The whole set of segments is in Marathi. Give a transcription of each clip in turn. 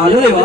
आलो रे वा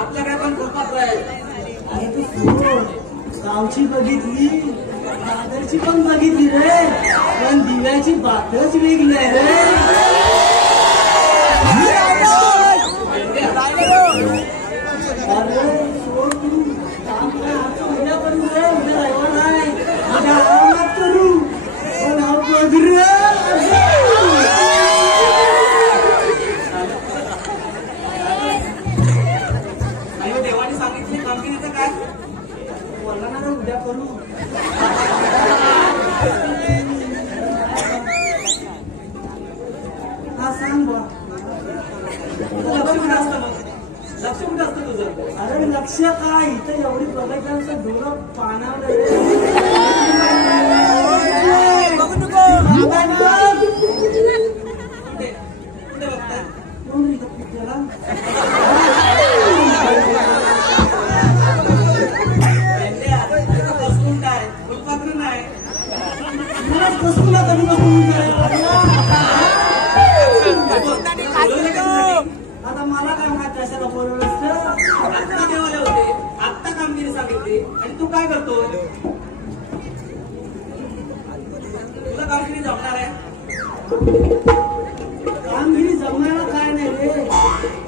आपल्याकडे पण फुलपाखरू आहे. गावची बघितली, दादरची पण बघितली रे, पण दिव्याची बातच वेगळी आहे रे. अरे सोड तू काम काय उद्या करू रे, उद्या रविवार नाही, उद्या आरामात करू. पण आपण देवाने सांगितले कामगिरीचं काय बोलला ना रे, उद्या करू. हा सांग बा, लक्ष कुठं असतं मग? लक्ष कुठं असतं तुझं? अरे लक्ष काय, इथं एवढी बघायचं डोळं पाण्यावर बघू नको. कुठे कुठे बघताय? कोण इथं कुठेला बसून काय फुलपाखरू नाही बसून आता मला काय माहित कशाला बोलवलं असतं. आत्ता देवाले होते, आत्ता कामगिरी सांगितली आणि तू काय करतोय? तुला कामगिरी जमणार आहे? कामगिरी जमणारा काय नाही रे,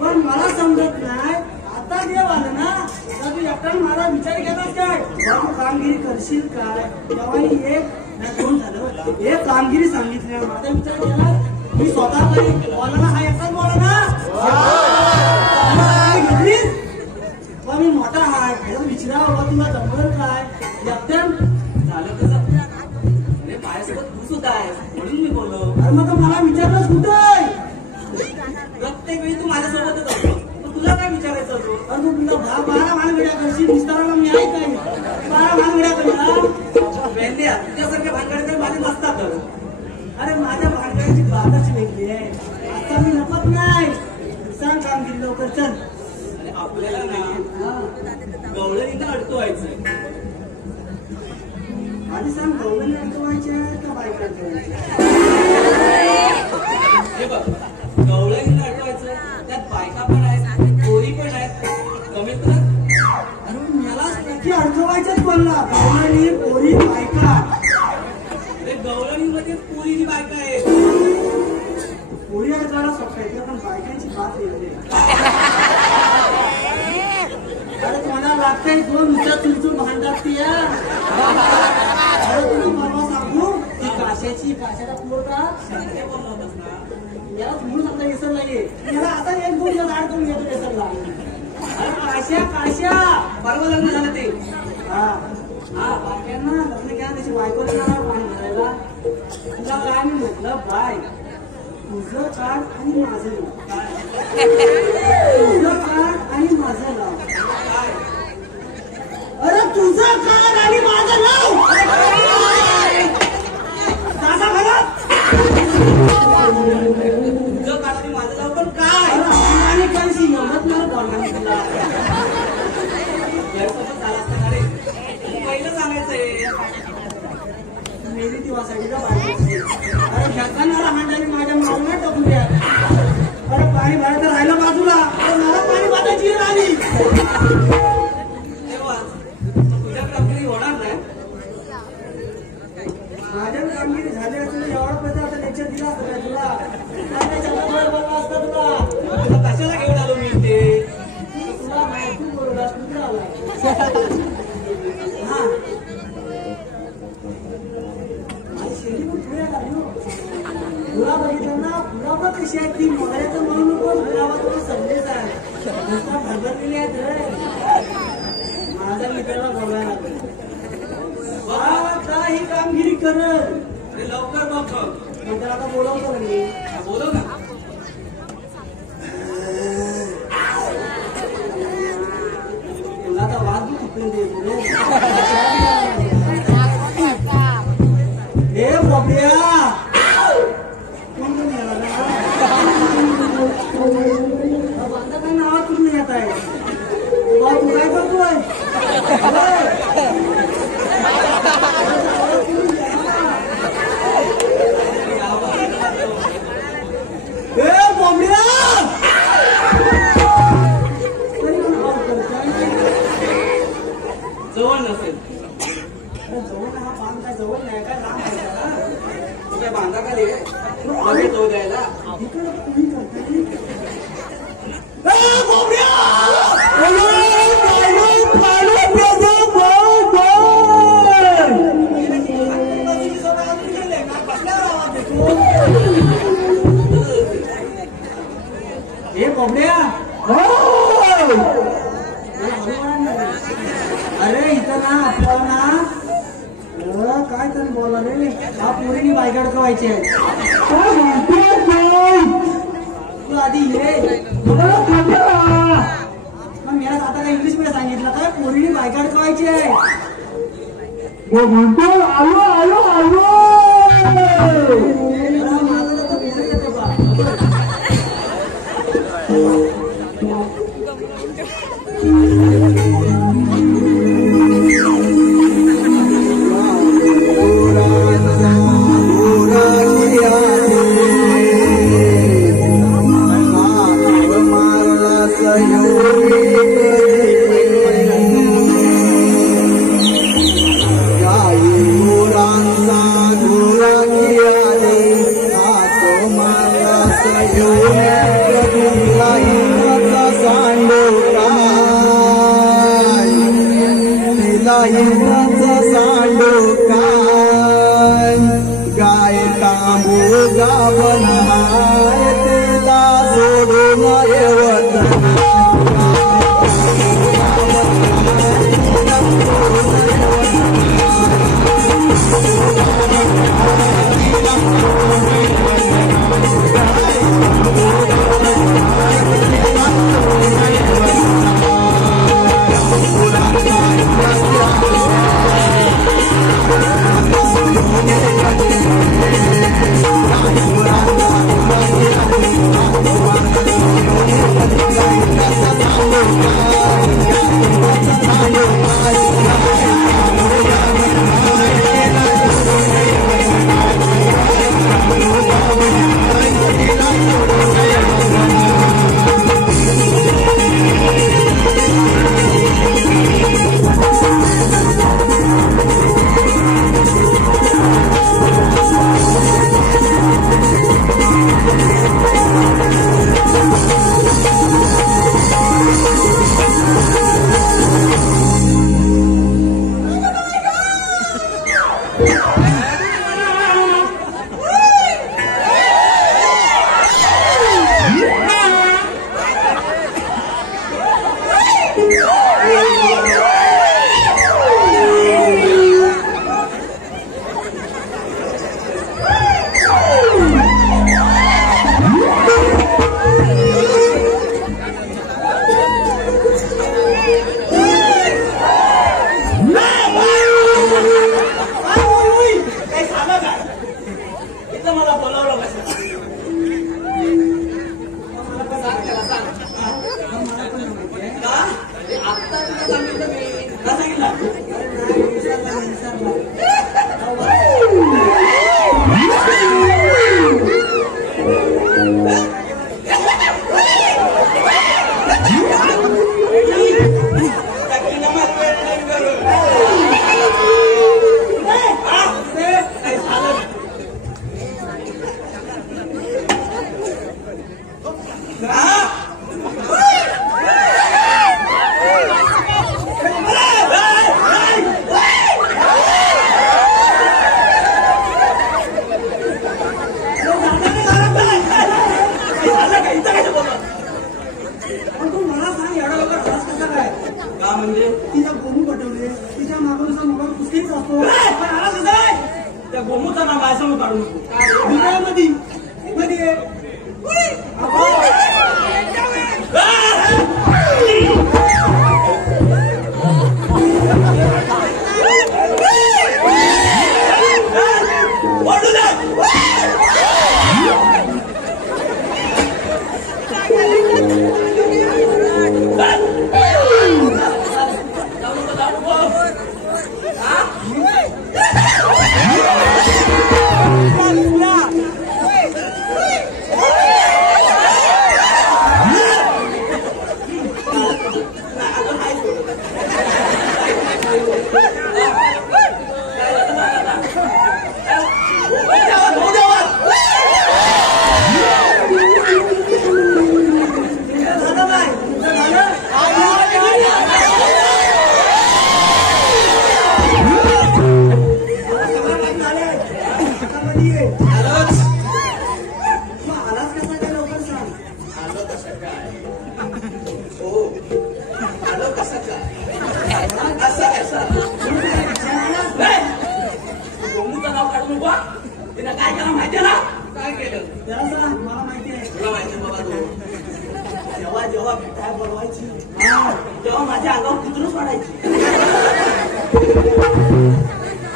पण मला समजत नाही. आता देव आलं ना, तर तू एकटा मला विचार केलास काय तू कामगिरी करशील काय? तेव्हा एक दोन झालं, एक कामगिरी सांगितली, माझा विचार केला मी स्वतः तरी बोला ना, हा एकटाच बोला ना घेतलीस. पण मी मोठा हाय विचारा बाबा तुला जमलं काय? एकदम झालं कसं माझ्यासोबत तू सुद्धा आहेस म्हणून मी बोललो. अरे मग मला विचारलंच कुठे? प्रत्येक वेळी तू माझ्यासोबतच असतो, तुला काय विचारायचं होतं? तुला 10-12 मला भानगड्या करशील विस्ताराला मी आहे काही बारा भानगड्या करूया मेंढ्या तुझ्यासारख्या भानगड्या माझे नसतात. अरे माझ्या भानगड्याची बातच वेगळी आहे. आता मी नपत नाही. सांग कामगिरी लवकर चल. आणि आपल्याला ना गवळणीनं अडकवायचंय. आधी सांग गवळणी अडकवायचे का बायका अडकवायचे? हे बघ गवळणीनं अडकवायचं त्यात बायका पण आहेत पोरी पण आहेत कमी तर. अरे मलाच नक्की अडकवायचंच बोलला. गवळणी पोरी बायका. गवळणीमध्ये पोरीची बायका आहे. पोरी अडकवायला सोपं पण बायकांची बात येते. अरे मला लागतंय दोन विचार तुमचं भांडतात ती या. अरे तुला परवा सांगू ती काशाचा पोटात याला म्हणून आता विसरला ये. याला आता एक दोन दिवस आड करून घेतो विसरला. अरे काश्या परवा लग्न झालं ते. हा बायकांना लग्न घ्या त्याची बायको पाणी भरायला. तुला काय मी म्हटलं बाय तुझं कार्ड आणि माझं लाव. तुझं कार्ड आणि माझं लाव. अरे तुझं कार्ड आणि माझं लाव. दादा घरात तुझं कार्ड आणि माझं लाव पण काय आणि कळशी एवढंच मला बोलणार तुला. गैरसमज झाला असता रे. पहिलं सांगायचंय मेरी दिवासाठी का बाहेर. अरे ढक्कनाला हांडाने माझ्या मागून टाकून द्या. अरे पाणी भरायचं राहिलं बाजूला. अरे मला पाणी भरायची वेळ आली. तेव्हा तुझ्या कामगिरी होणार नाही. माझ्या कामगिरी झाली असेल एवढा पैसा आता लेक्चर दिला असतं का तुला? काय चला बोलला असता तुला. तुला कशाला घेऊन आलो मी ते. तुला माहिती बोलला तुला आला. हा माझी शेती पण पुढे आली हो. फुला बघितलं ना फुला पण कशी आहे ती मोहऱ्याचं म्हणून नको फुलावर संदेश आहे. नुसता भरभरलेली आहेत रे. माझ्या मित्राला बोलायला लागलं ही कामगिरी करत. अरे लवकर बघ मग त्याला आता बोलवतो मी. बोलव ना. तुला आता वाद बी कुठून देतो हे बाबड्या कोण कोण याला बांधा काय नावात कुठून येत आहे. तू काय करतोय. जवळ नसेल. जवळ हा पान काय जवळ नाही काय लांब आहे का. तू काय बांधा का रे लगेच तो द्यायला. इकडं तुम्ही करताय. हे बोबड्या अरे इथं ना आपल्याला ना काय तर बोला रे. हा पोरीनी बायकाड कवायची आहे. तू आधी ये मग मी आता काय इंग्लिश मध्ये सांगितलं काय पोरीनी बायकाड कवायची आहे. म्हणतो आलो आलो आलो. माझं तर पोरी येते बा. का सांगितलं? नाही, विसरला. म्हणजे तिचा गोमू पटवले, तिच्या मागून असा मोबाईल पुस्तकीच असतो. त्या गोमूचं नाव माझ्यासमोर काढू नको. मध्ये काय केलं माहितीये ना? काय केलं त्याला सांग, मला माहिती आहे. तुला माहिती बाबा तू जेव्हा जेव्हा भेटाय बोलवायची तेव्हा माझ्या अंगावर कुत्रच वाढायची.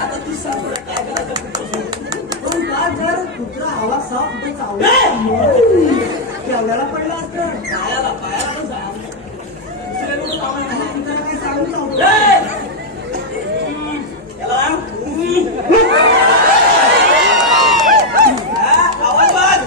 आता तू सांग तुला काय करायचं? पण काय जर कुत्रा हवा साफ कुठे चावला केवढ्याला पडला असतं. पायाला पण सांग. दुसऱ्या लोक कुत्र्याला काही सांगून चावतो. आवाज बघ.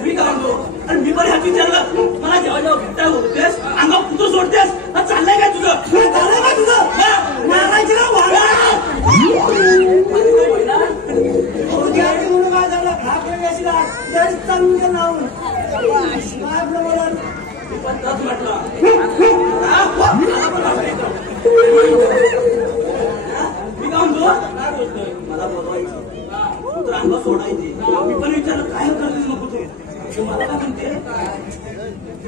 मी काय म्हणतो? आणि मी पण ह्याच विचारलं, मला जेव्हा जेव्हा भेटाय होतेस अंगावर कुत्र सोडतेस, चाललंय काय तुझं? चाललंय का तुझं? मारायची ना वागा. म्हणून काय झालं? खाकडे अशी चांगलं लावून काय बोलाल? मी पण तच म्हटलं. मी काय म्हणतो? काय बोलतोय? मला बोलवायची कुत्र अंगावर सोडायची. मी पण विचारलं काय करतेस नको तू मला काय म्हणते?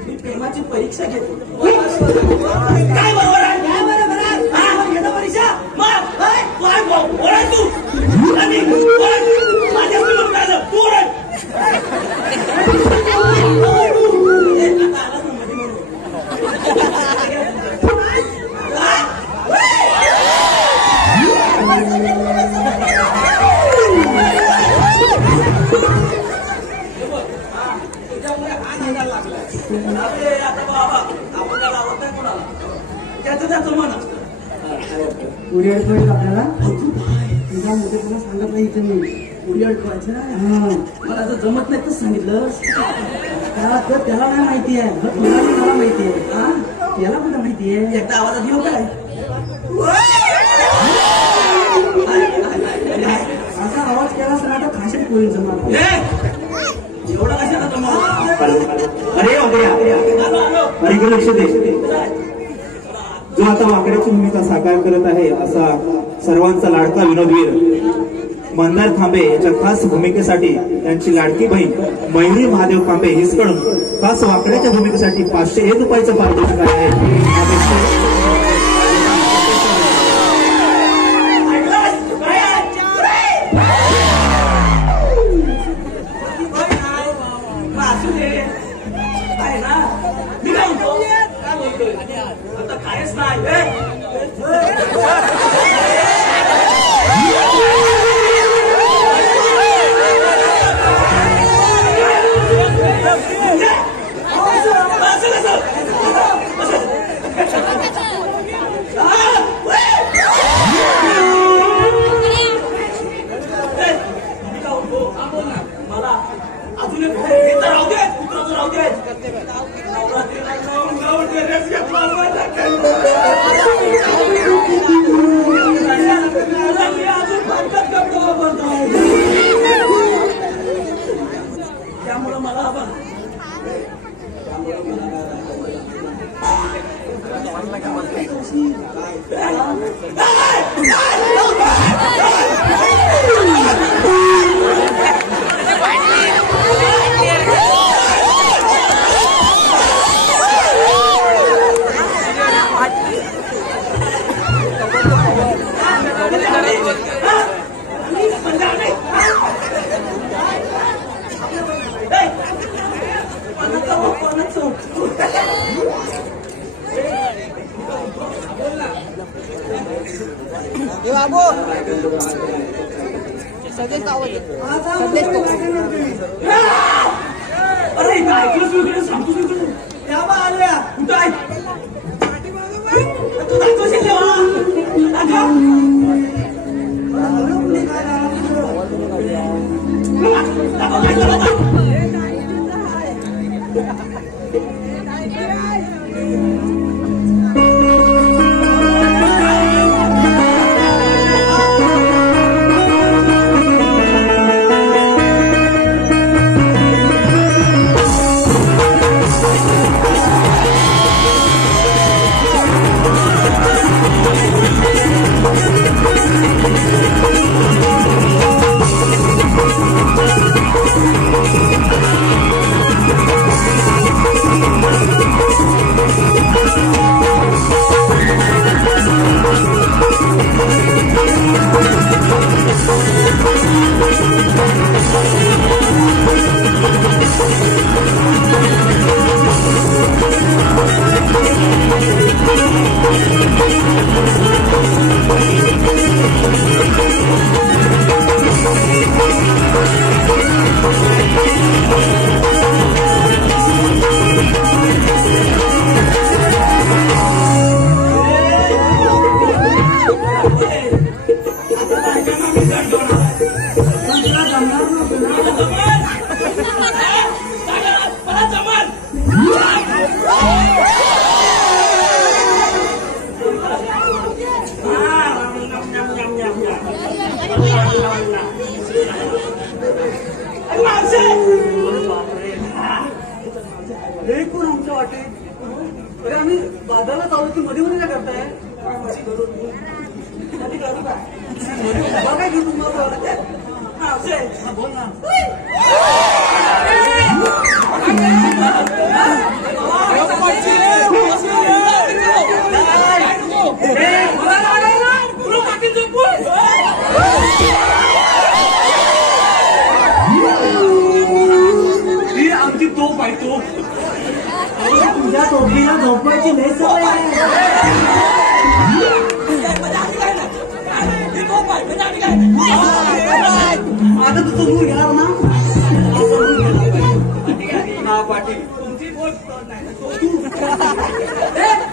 मी प्रेमाची परीक्षा घेतो. काय बरोबर आहे? काय बरोबर आहे? घेतो परीक्षा मग काय ओरड तू आणि माझ्या समोर काय झालं? तू ओरड. आता आलाच ना मध्ये म्हणून. तुझ्यामुळे हा नांगायला लागलाय. आता बाबा आपण त्याला आवडत नाही कोणाला. त्याचं मन असतं. उडी अडकवायचं आपल्याला. तुझ्या मोठेपणा सांगत नाही इथे मी. उडी अडकवायचं मला जर जमत नाही तर सांगितलं. त्याला नाही माहिती आहे. तुला मला माहिती आहे. त्याला कुठं माहिती आहे? एकदा आवाजात येऊ काय? असा आवाज केला असं नाटक खाशीत पोळी जमा. एवढा कशाला जमा? अरे अरे लक्ष दे. जो आता वाकड्याची भूमिका साकार करत आहे असा सर्वांचा लाडका विनोदवीर मंदार खांबे याच्या खास भूमिकेसाठी त्यांची लाडकी बहीण मयुरी महादेव खांबे हिसकडून खास वाकड्याच्या भूमिकेसाठी 501 रुपयाचं पारितोषिक आहे. आता कायच नाही. मला अजून एक हे तर राहू दे, कुत्रा तर राहू दे. नवरात्रीला नऊ ड्रेस घेतला अजून भारतात कपडे वापरतो. त्यामुळं मला अरे ऐकलंच वेगळं सांगतोस वेगळं. त्या बा आल्या कुठं आहे तू दाखवशील तेव्हा हे कोण आमच्या वाटेत? अरे आम्ही बाजारला चालू की मध्ये मध्ये काय करताय? काय घेऊ तुम्हाला बोल ना. ही आमची तोफ आहे तोफ. तुझ्या टोपीला झोपायची लय सवय आहे. आता तू समजून घेणार ना. हा पाटील तुमची बोल नाही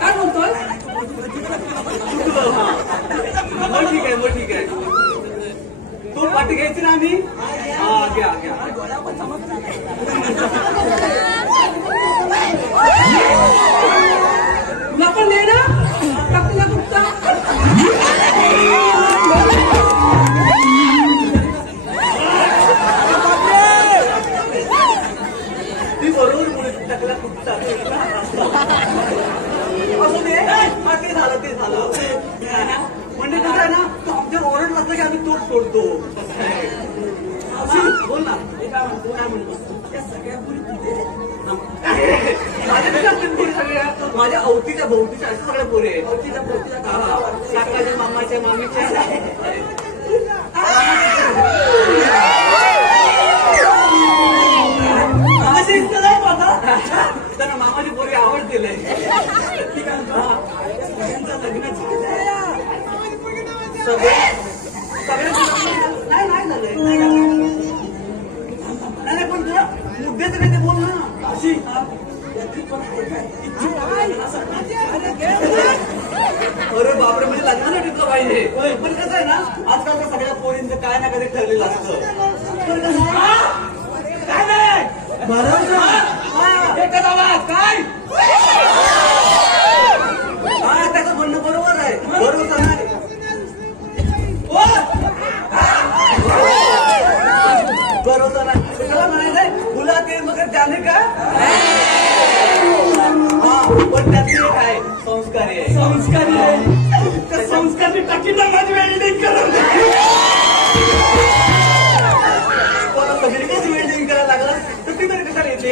काय बोलतोय. मग ठीक आहे मग ठीक आहे. तो पाठी घ्यायची ना आम्ही. हा घ्या घ्या. तुला पण दे ना टाकला कुठचा. ती बरोबर मुळे टाकला कुठचा असं ते झालं ते झालं. म्हणजे कसं आहे ना तो आमच्या ओरड लागलं की आम्ही तोच सोडतो. बोल ना काय म्हणतो. त्या सगळ्या माझ्या अवतीच्या भोवतीच्या अशा सगळ्या पोरी आहेत. अवतीच्या भोवतीच्या काकाच्या मामाच्या मामीच्या त्यांना मामाची पोरी आवडतील. सगळ्यांचं लग्न नाही झालंय. नाही पण तुला मुद्द्याचं काही ते बोल ना. अरे बापरे, म्हणजे लग्नाला टिकलं पाहिजे. पण कसं आहे ना, आजकालच्या सगळ्या पोरींचं काय ना कधी ठरलेलं असतं. पण कसं काय नाही एकच आवाज काय त्याचं म्हणणं बरोबर आहे. बरोबर नाही बरोबर नाही. तुला म्हणायचंय तुला ते मग जाणे का, पण त्यातली एक आहे संस्कारी आहे. संस्कारी आहे त्या संस्कारी टाकीला माझी वेल्डिंग करून कोणा सगळी कधी वेल्डिंग करायला लागला तर ती तरी कशाला येते.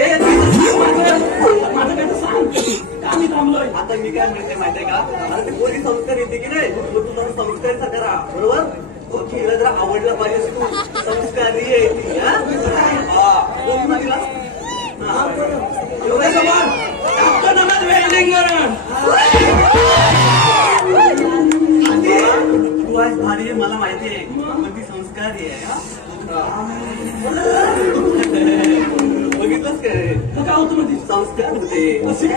माझं काय सांग आम्ही थांबलोय. आता मी काय म्हणते माहितीये का, मला ते कोणी संस्कार येते की नाही, मग तुला संस्कारीचा करा बरोबर. तिला जर आवडलं पाहिजे तू संस्कारी आहे ती. तू आज भारी आहे मला माहिती आहे, पण ती संस्कारी आहे. बघितलंच काय काय होतं म्हणजे संस्कार होते असे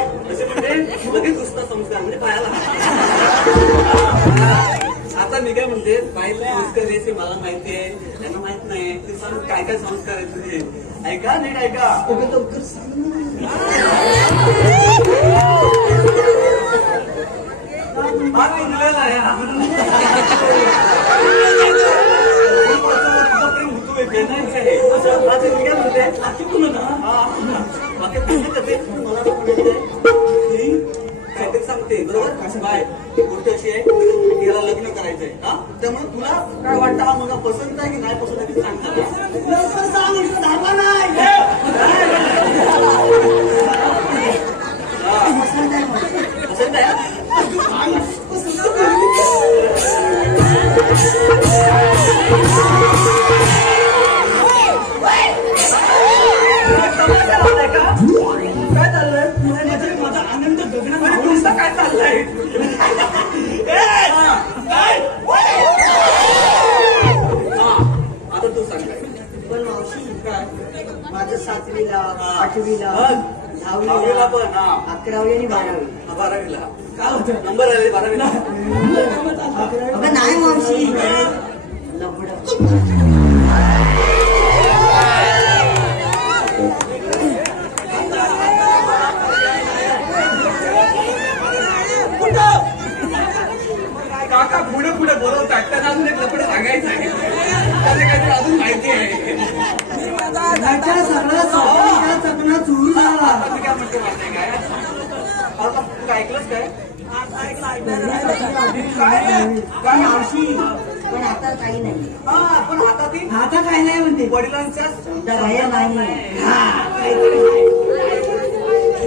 म्हणजे लगेच नुसता संस्कार म्हणजे पायाला. आता मी काय म्हणते पाहिलं संस्कार यायचे मला माहिती आहे, त्यांना माहित नाही. ते सांग काय काय संस्कार आहे तुझे. ऐका नीट ऐका. हा निघलेला आहे प्रेम होतो येते नाही असं. आता मी काय म्हणते मला काहीतरी सांगते बरोबर. काय गोष्ट अशी आहे याला लग्न करायचंय हा, त्यामुळे तुला काय वाटतं हा मुलगा पसंत आहे की नाही पसंत आहे ते सांगता धाबा नाही पसंत आहे. काय चाललंय माझा आनंद गगनात तुमचा काय चाललंय. आता तू सांग पण मावशी काय माझं 7वीला 8वीला पण 11वी आणि 12वी 12वीला काय होतं नंबर आले 12वीला. अगं नाही मावशी लफडं. काका पुढे पुढे बोलवतात त्यांना अजून एक लपडं सांगायचं आहे. त्याला काहीतरी अजून माहिती आहे. त्याच्या सगळ्या स्वप्नाच्या चकना चुरू झाला. आता मी काय म्हणते माहिती काय आता तू ऐकलंच काय काय मावशी पण आता काही नाही. हा पण आता ती आता काय नाही म्हणते वडिलांच्या भय नाही.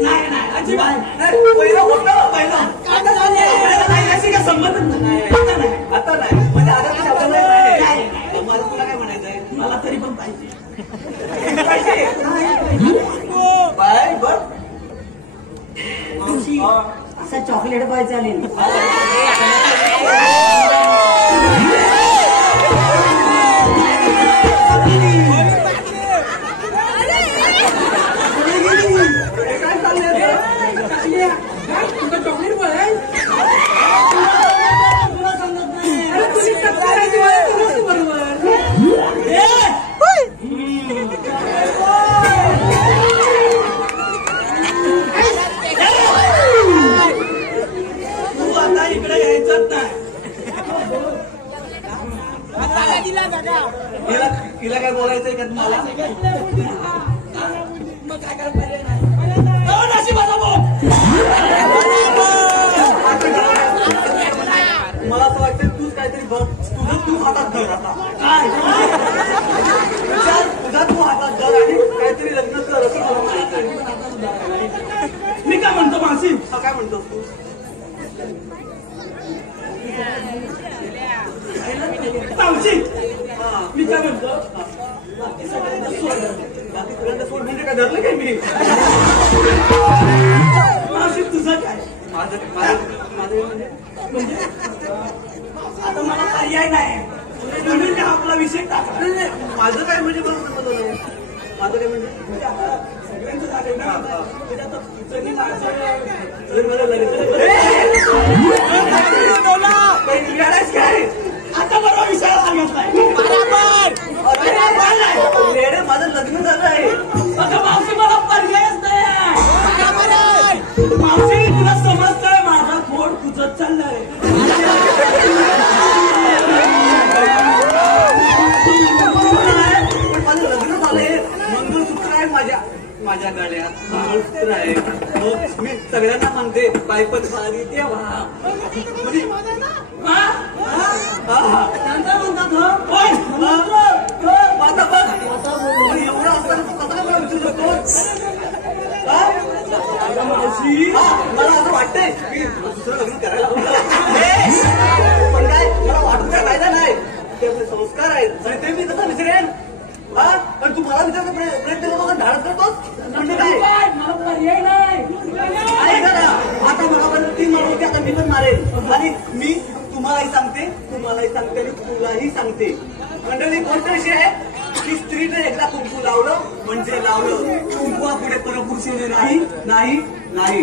नाही नाही अजिबात पहिलं होतं पहिलं आता नाही अशी काय संबंध नाही. आता नाही म्हणजे आता ते शब्द नाही. मला तुला काय म्हणायचंय मला तरी पण पाहिजे पाहिजे बाय बघ मावशी असं चॉकलेट बॉय चालेल. काय चाललंय चॉकलेट बॉय आहे तुला समजत नाही बरोबर. तू आता इकडे यायचंच नाही. तिला काय बोलायचंय का तुम्हाला मग काय करायला मला असं वाटतं तूच काहीतरी बघ तुझं तू हातात धर. आता तुझा तू हातात धर आणि काहीतरी लग्न कर असं मला म्हणायचंय. मी काय म्हणतो मानसी काय म्हणतोस तू मावशी मी काय म्हणतो बाकी सगळ्यांना सोड म्हणजे काय धरलं काय मी मावशी तुझं काय माझं म्हणजे आता मला पर्याय नाही. तुम्ही आपला विषय टाकला. माझं काय म्हणजे बरोबर माझं काय म्हणजे आता सगळे त्यांचं झाले ना त्याच्यात तुझं नाही माझं मला लगेच काय आता बरोबर विषय सांगितलाय माझं लग्न झालं आहे मावशी मला पर्यायच नाही मावशी तुला समजतंय माझा फोड तुझं चाललंय माझं लग्न झालंय मंगळसूत्र आहे माझ्या गळ्यात मंगळसूत्र आहे मग मी सगळ्यांना म्हणते बायपत भारी तेव्हा त्यांचा म्हणतात माझा बघ एवढं असताना तू कसा मला विचारू शकतो मला असं वाटतंय की दुसरं लग्न करायला पण काय मला वाटत काय फायदा नाही ते आपले संस्कार आहेत आणि ते मी कसं विसरेन पण तू मला विचारतो प्रयत्न करतो धाडस करतोस म्हणजे काय मला पर्याय नाही आता मला ती मारवते आता मी पण मारेन आणि मी तुम्हालाही सांगते आणि तुलाही सांगते मंडळी गोष्ट अशी आहे की स्त्रीने एकदा कुंकू लावलं म्हणजे लावलं कुंकुवा पुढे परपुरुषीने नाही नाही नाही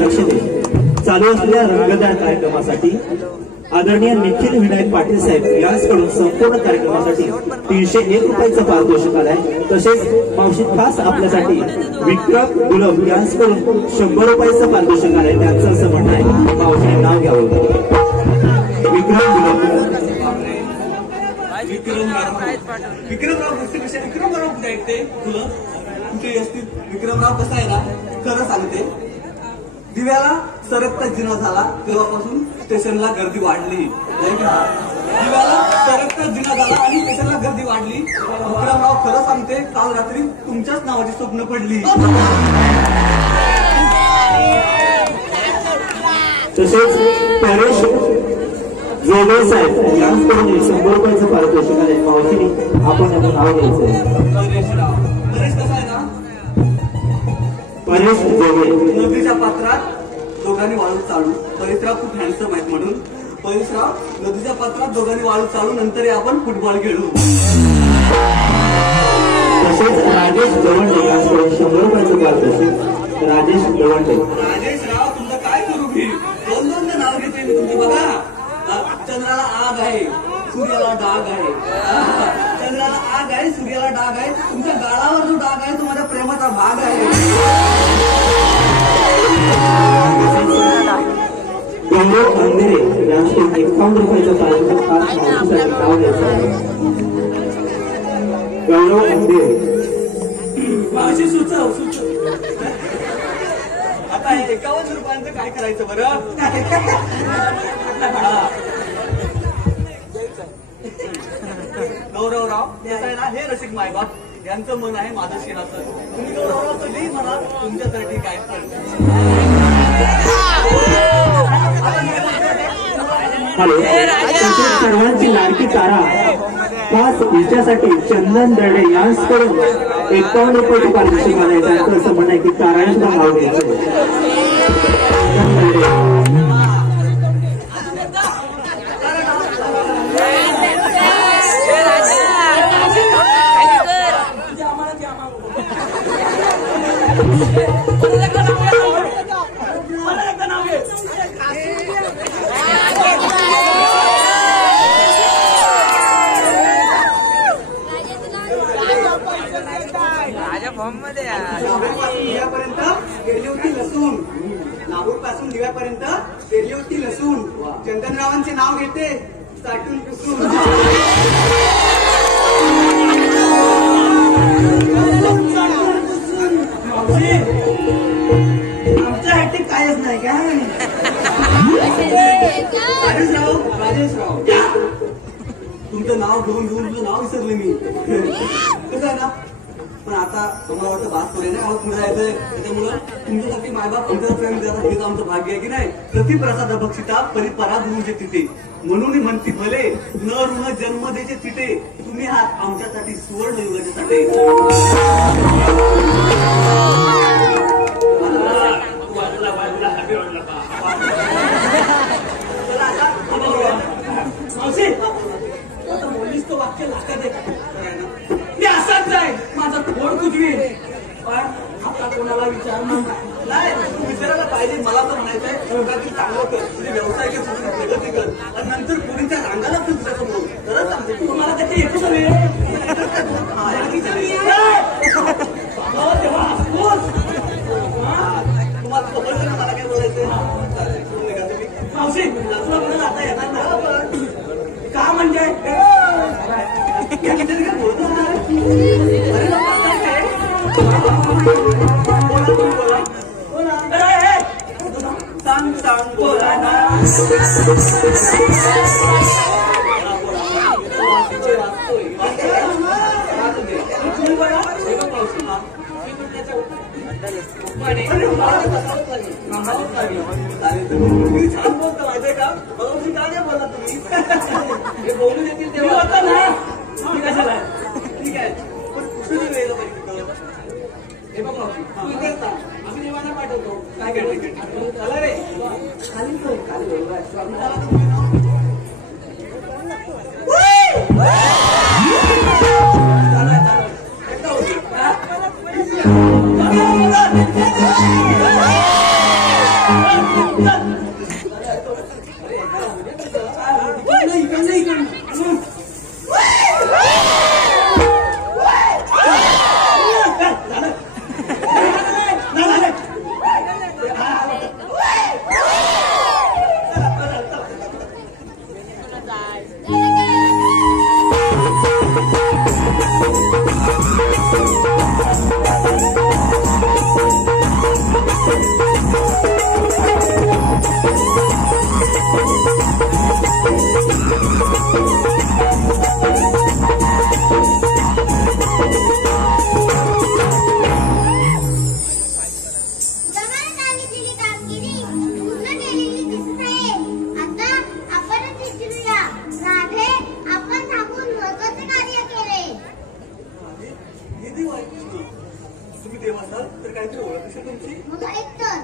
लक्ष दे चालू असलेल्या रंगदार कार्यक्रमासाठी आदरणीय निखिल विनायक पाटील साहेब यांच्याकडून संपूर्ण कार्यक्रमासाठी 301 रुपयाचं पारितोषिक आलंय तसेच मावशी खास आपल्यासाठी विक्रम गुलाब यांच्याकडून 100 रुपयाचं पारितोषिक आलंय त्यांचं असं म्हणणं आहे मावशीने नाव घ्यावं विक्रम गुलाब विक्रमराव विक्रमराव कुठे आहेत ते तुला कुठे असतील विक्रमराव कसा आहे ना खरं सांगते दिव्याला सरकता जिना झाला तेव्हापासून स्टेशनला गर्दी वाढली दिव्याला सरकता जिना झाला आणि स्टेशनला गर्दी वाढली विक्रमराव खरं सांगते काल रात्री तुमच्याच नावाची स्वप्न पडली तसेच परेश जोगळे साहेब यांच्याकडून 100 रुपयाचं पारितोषिक आलंय मावशीने आपण त्याचं नाव घ्यायचं परेश कसा आहे ना परेश जोगळे नदीच्या पात्रात दोघांनी वाळू चालू परेशराव खूप हँडसम आहेत म्हणून परेशराव नदीच्या पात्रात दोघांनी वाळू चालू नंतर आपण फुटबॉल खेळू तसेच राजेश दवंडे यांच्याकडून 100 रुपयाचं पारितोषिक राजेश दवंडे राजेशराव तुमचं काय करू मी दोन नाव घेते मी तुमची बघा चंद्राला आग आहे सूर्याला डाग आहे चंद्राला आग आहे सूर्याला डाग आहे तुमच्या गाळावर जो डाग आहे तो माझ्या प्रेमाचा भाग आहे गौरव अंधेरे यांच्याकडून 51 रुपयाचं पारितोषिक खास मावशीसाठी नाव घ्यायचं आहे गौरव अंधेरे मावशी सुचव आता 51 रुपयांचं काय करायचं बरं गौरवराव ना हे रसिक मायबाप यांचं मन आहे माझं शिराचं तुम्ही गौरवराव कधी मला तुमच्यासाठी काय हॅलो सर्वांची लाडकी तारा खास हिच्यासाठी चंदन दर्डे यांच्याकडून 51 रुपयाची पारितोषिक आलंय त्यांचं असं म्हणणं आहे की तारांचं नाव घ्यायचं दिव्यापर्यंत पेरली होती लसूण नागूर पासून दिव्यापर्यंत पेरली होती लसूण चंदनरावांचे नाव घेते साठून पुसून आमच्यासाठी कायच नाही काय राजेशराव तुमचं नाव घेऊन तुमचं नाव विसरले मी कसं आहे ना पण आता तुम्हाला वाटतं बात पुढे नाही आहोत पुढे जायचंय त्याच्यामुळं तुमच्यासाठी मायबाप आमचं प्रेम देतात हेच आमचं भाग्य आहे की नाही प्रतिप्रसाद बक्षिता परिपराध म्हणजे तिथे म्हणून म्हणती भले न ऋण जन्म द्यायचे तिथे तुम्ही आहात आमच्यासाठी सुवर्ण युगाचे साठे आता मुलीच तो वाक्य लागतात योगातील चांगलं कर, तुझे व्यवसाय कर, तुझी प्रगती कर आणि नंतर पुरीच्या रांगाला तू तुझ्यासमोर तरच सांगते तुम्हाला त्याची एकच हवी तुम्हाला समजलं ना मला काय बोलायचं मावशी तुला म्हणून आता येणार ना का म्हणजे बोलतो सांग सांग बोला ना तुम्ही छान बोलता माहितीये का तुम्ही का नाही बोलला तुम्ही हे बोलून येतील तेव्हा होता ना मी कशाला ठीक आहे पण कुठे वेळेला पाहिजे हे बघ तू इथेच ना आम्ही देवाना पाठवतो काय करते चला रे खाली तुम्ही देव असाल तर काहीतरी ओळख असेल तुमची मला एक तर